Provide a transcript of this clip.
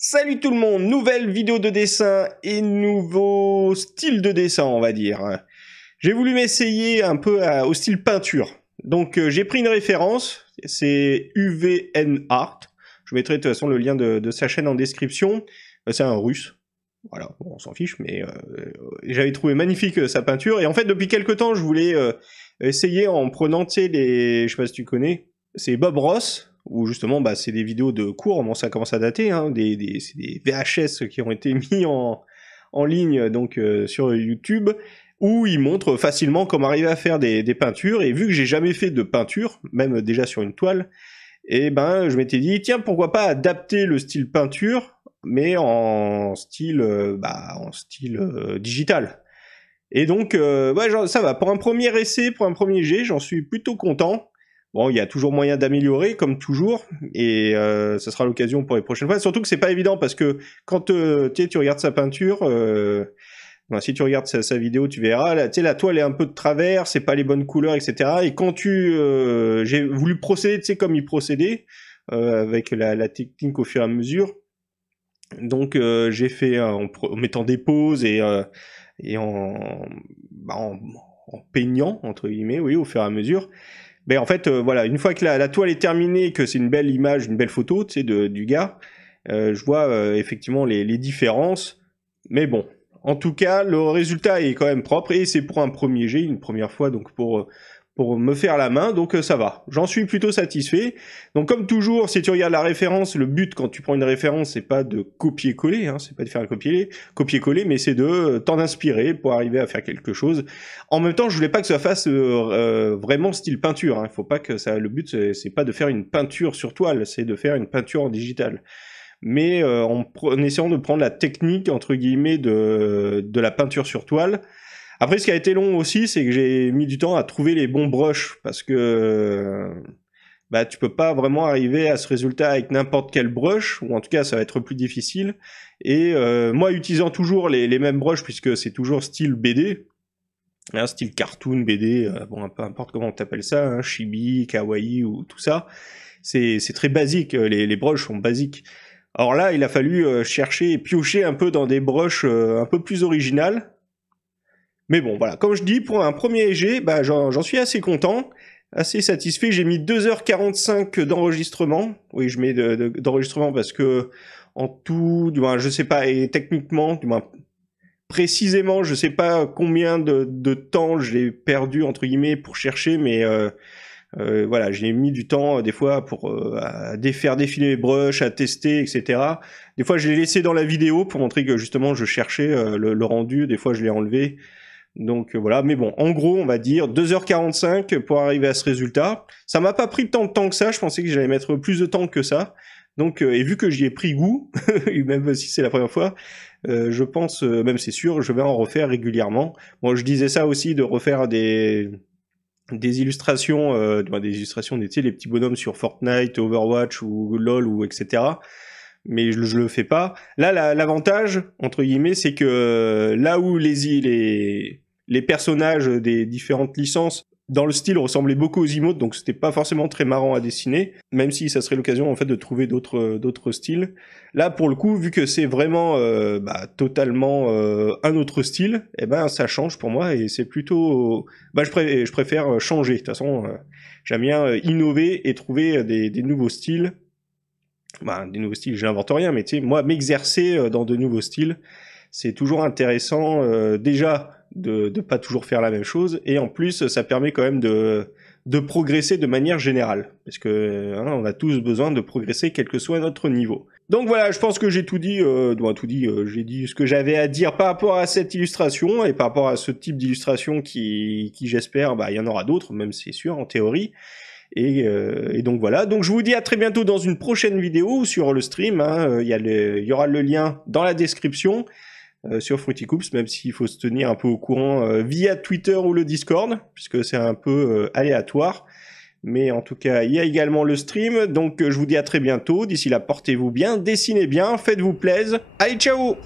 Salut tout le monde, nouvelle vidéo de dessin et nouveau style de dessin on va dire. J'ai voulu m'essayer un peu au style peinture. Donc j'ai pris une référence, c'est UVN Art. Je mettrai de toute façon le lien de sa chaîne en description. C'est un russe, voilà, bon, on s'en fiche, mais j'avais trouvé magnifique sa peinture. Et en fait depuis quelques temps je voulais essayer en prenant, tu sais, je sais pas si tu connais, c'est Bob Ross. Où justement, bah, c'est des vidéos de cours, bon, ça commence à dater, hein, c'est des VHS qui ont été mis en ligne donc sur YouTube, où ils montrent facilement comment arriver à faire des peintures. Et vu que j'ai jamais fait de peinture, même déjà sur une toile, et ben je m'étais dit tiens, pourquoi pas adapter le style peinture, mais en style digital. Et donc ouais, ça va pour un premier essai, pour un premier jet, j'en suis plutôt content. Bon, il y a toujours moyen d'améliorer, comme toujours, et ça sera l'occasion pour les prochaines fois. Surtout que c'est pas évident, parce que quand tu regardes sa peinture, si tu regardes sa vidéo, tu verras, la toile est un peu de travers, c'est pas les bonnes couleurs, etc. Et quand j'ai voulu procéder, tu sais, comme il procédait, avec la technique au fur et à mesure. Donc j'ai fait en mettant des pauses et en peignant, entre guillemets, oui, au fur et à mesure. Ben en fait, voilà, une fois que la toile est terminée et que c'est une belle image, une belle photo, tu sais, du gars, je vois effectivement les différences. Mais bon, en tout cas, le résultat est quand même propre et c'est pour un premier jet, une première fois, donc pour me faire la main, donc ça va. J'en suis plutôt satisfait. Donc comme toujours, si tu regardes la référence, le but quand tu prends une référence, c'est pas de copier-coller, hein, c'est pas de faire un copier-coller, mais c'est de t'en inspirer pour arriver à faire quelque chose. En même temps, je voulais pas que ça fasse vraiment style peinture. Hein. Faut pas que ça. Le but, c'est pas de faire une peinture sur toile, c'est de faire une peinture en digital. Mais en essayant de prendre la technique entre guillemets de la peinture sur toile. Après, ce qui a été long aussi, c'est que j'ai mis du temps à trouver les bons brushes, parce que bah tu peux pas vraiment arriver à ce résultat avec n'importe quel brush, ou en tout cas ça va être plus difficile. Et moi, utilisant toujours les mêmes brushes, puisque c'est toujours style BD, hein, style cartoon, BD, bon, peu importe comment on t'appelle ça, hein, chibi, kawaii ou tout ça, c'est très basique, les brushes sont basiques. Alors là, il a fallu chercher et piocher un peu dans des brushes un peu plus originales. Mais bon, voilà, comme je dis, pour un premier jet, bah, j'en suis assez content, assez satisfait. J'ai mis 2h45 d'enregistrement. Oui, je mets d'enregistrement parce que en tout, du moins, je sais pas, et techniquement, du moins, précisément, je sais pas combien de temps j'ai perdu, entre guillemets, pour chercher, mais voilà, j'ai mis du temps des fois pour faire défiler les brushes, à tester, etc. Des fois, je l'ai laissé dans la vidéo pour montrer que justement je cherchais le rendu. Des fois, je l'ai enlevé. Donc voilà, mais bon, en gros, on va dire 2h45 pour arriver à ce résultat. Ça m'a pas pris tant de temps que ça, je pensais que j'allais mettre plus de temps que ça. Donc, et vu que j'y ai pris goût, même si c'est la première fois, je pense, même c'est sûr, je vais en refaire régulièrement. Bon, je disais ça aussi, de refaire des illustrations, tu sais, les petits bonhommes sur Fortnite, Overwatch ou LoL ou etc. Mais je le fais pas. Là, l'avantage, entre guillemets, c'est que là où les personnages des différentes licences dans le style ressemblaient beaucoup aux emotes, donc c'était pas forcément très marrant à dessiner, même si ça serait l'occasion en fait de trouver d'autres styles. Là, pour le coup, vu que c'est vraiment totalement un autre style, eh ben ça change pour moi et c'est plutôt, je préfère changer. De toute façon, j'aime bien innover et trouver des nouveaux styles. Des nouveaux styles, j'invente rien, mais tu sais, moi, m'exercer dans de nouveaux styles, c'est toujours intéressant, déjà, de pas toujours faire la même chose, et en plus, ça permet quand même de progresser de manière générale, parce que on a tous besoin de progresser, quel que soit notre niveau. Donc voilà, je pense que j'ai tout dit, j'ai dit ce que j'avais à dire par rapport à cette illustration, et par rapport à ce type d'illustration qui j'espère, il y en aura d'autres, même c'est sûr, en théorie. Et donc voilà, donc je vous dis à très bientôt dans une prochaine vidéo sur le stream, hein. Il y aura le lien dans la description sur Fruity Coops, même s'il faut se tenir un peu au courant via Twitter ou le Discord, puisque c'est un peu aléatoire. Mais en tout cas, il y a également le stream, donc je vous dis à très bientôt. D'ici là, portez-vous bien, dessinez bien, faites-vous plaisir. Allez, ciao!